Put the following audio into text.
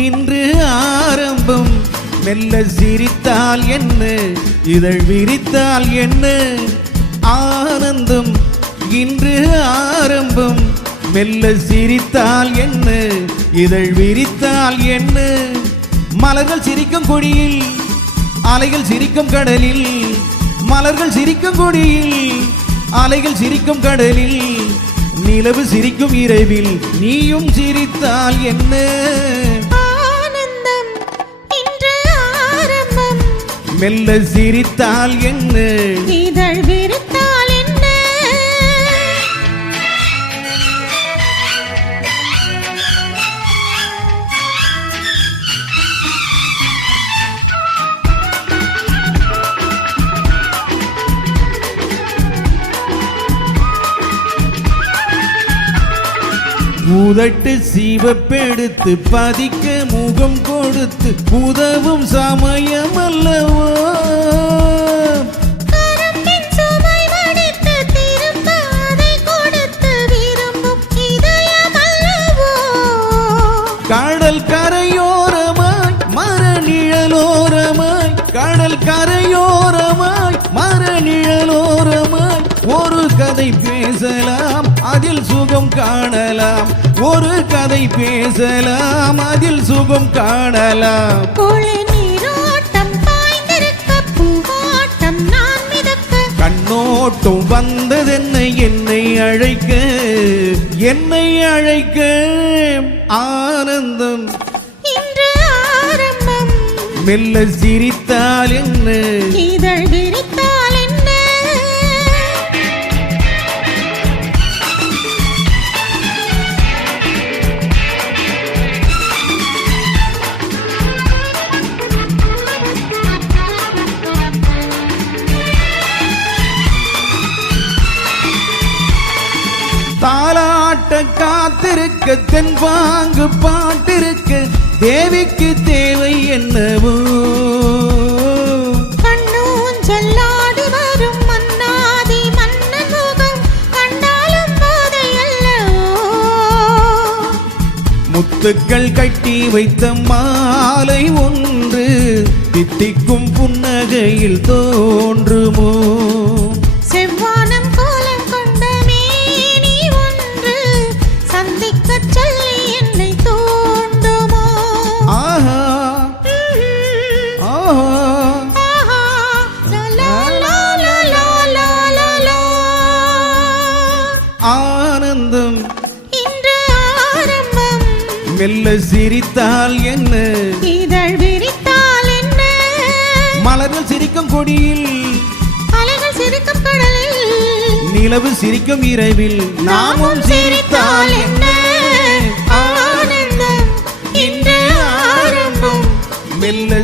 இன்று ஆரம்பம். மெல்ல சிரித்தால் என்ன, இதழ் விரித்தால் என்ன ஆனந்தம். இன்று ஆரம்பம். மெல்ல சிரித்தால் என்ன, இதழ் விரித்தால் என்ன. மலர்கள் சிரிக்கும் கொடியில், அலைகள் சிரிக்கும் கடலில். மலர்கள் சிரிக்கும் கொடியில், அலைகள் சிரிக்கும் கடலில். நிலவு சிரிக்கும் இரவில் நீயும் சிரித்தால் என்ன ஆனந்தம். இன்று ஆரம்பம். மெல்ல சிரித்தால் என்ன, இதழ் விரித்தால் என்ன. உதட்டு சிவப்பெடுத்து பதிக்க முகம் கொடுத்து உதவும் சமயம் அல்லவோ. கரம்பின் சுமை மடித்து திரும்ப அதை கொடுத்து விரும்பும் இதயம் அல்லவோ. கடல் கரையோரமாய் மர நிழலோரமாய், கடல் கரையோரமாய் மர நிழலோரமாய் ஒரு கதை பேசலாம், அதில் சுகம் காணலாம். ஒரு கதை பேசலாம், அதில் சுகம் காணலாம். கோழி நீரோட்டம் பாய்ந்திருக்க பூவாட்டம் நான் மிதக்க. கண்ணோட்டம் வந்ததென்ன என்னை அழைக்க, என்னை அழைக்க. ஆனந்தம். இன்று ஆரம்பம். மெல்ல சிரித்தால் என்ன, இதழ் விரித்தால் என்ன. தாலாட்ட காத்திருக்க தென்பாங்கு பாட்டிருக்க தேவிக்கு தேவை என்னவோ. கண்ணூஞ்சல்லாடி வரும் மன்னாதி மன்னன் முகம் கண்டாலும் போதை அல்லவோ. முத்துக்கள் கட்டி வைத்த மாலை ஒன்று தித்திக்கும் புன்னகையில் தோன்றுமோ. செவ்வானம் கோலம் கொண்ட மேனி ஒன்று சந்திக்கச் சொல்லி என்னை தோண்டுமோ. ஆஹா ஆஹா ஆஹா, லா லா லா லா லா லா லா லா. ஆனந்தம். இன்று ஆரம்பம். மெல்ல சிரித்தால் என்ன, இதழ் விரித்தால் என்ன. மலர்கள் சிரிக்கும் கொடியில், அலைகள் சிரிக்கும் கடலில். நிலவு சிரிக்கும் இரவில் நாமும் சிரித்தால் என்ன. ஆனந்தம். இன்று ஆரம்பம். மெல்ல